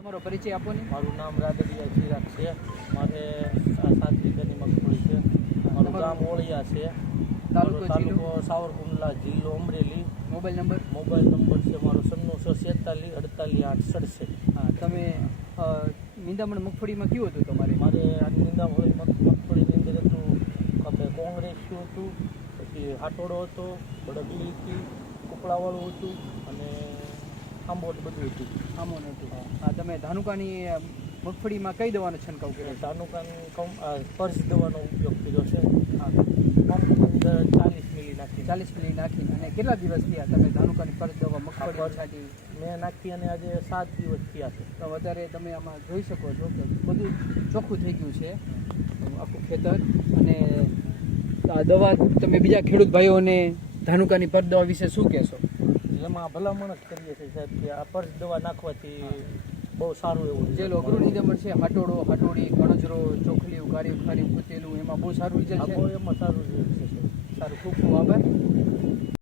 તમારો પરિચય આપો ને. મારું નામ રાદડિયા ચિરાગ છે. મારે સાત વીઘાની મગફળી છે. મારું ગામ ઓળિયા છે. તાલુકો સાવરકુંડલા જિલ્લો Amreli. Mobile number? Mobile number છે મારો સન્નુસો છેતાલીસ અડતાલીસ આઠ સડસઠ હા તમે નિંદામણ મગફળીમાં કયું હતું તમારે? મારે નિંદામણ નિંદામણી મગફળીની અંદર હતું આપણે કોંગ્રેસ્યું હતું પછી હાટોડો હતો બળદલી હતી કપડાવાળું હતું અને આંબોટ બધું હતું. આમોન હતું. હા તમે ધાનુકાની મગફળીમાં કઈ દવાનો છંટકાવ કર્યો? કમ સ્પર્શ દવાનો ઉપયોગ કર્યો છે. હા. ચાલીસ મિલી નાખી. ચાલીસ મિલી નાખીને અને કેટલા દિવસ થયા તમે ધાનુકાની પરત દવા મગફળી છાંટી? મેં નાખી અને આજે સાત દિવસ થયા છે. તો વધારે તમે આમાં જોઈ શકો છો કે બધું ચોખ્ખું થઈ ગયું છે. આખું ખેતર. અને આ દવા તમે બીજા ખેડૂત ભાઈઓને ધાનુકાની પર દવા વિશે શું કહેશો? એમાં ભલામણ જ કરીએ છીએ સાહેબ કે આ પર્સ દવા નાખવાથી બહુ સારું એવું જે અઘરું નિદામણ છે હાટોડો હાટોડી કણજરો ચોખલી ઉકારી ઉખારી કૂતેલું એમાં બહુ સારું રિઝલ્ટ છે. એમાં સારું રિઝલ્ટ છે સારું ખૂબ ખૂબ આભાર.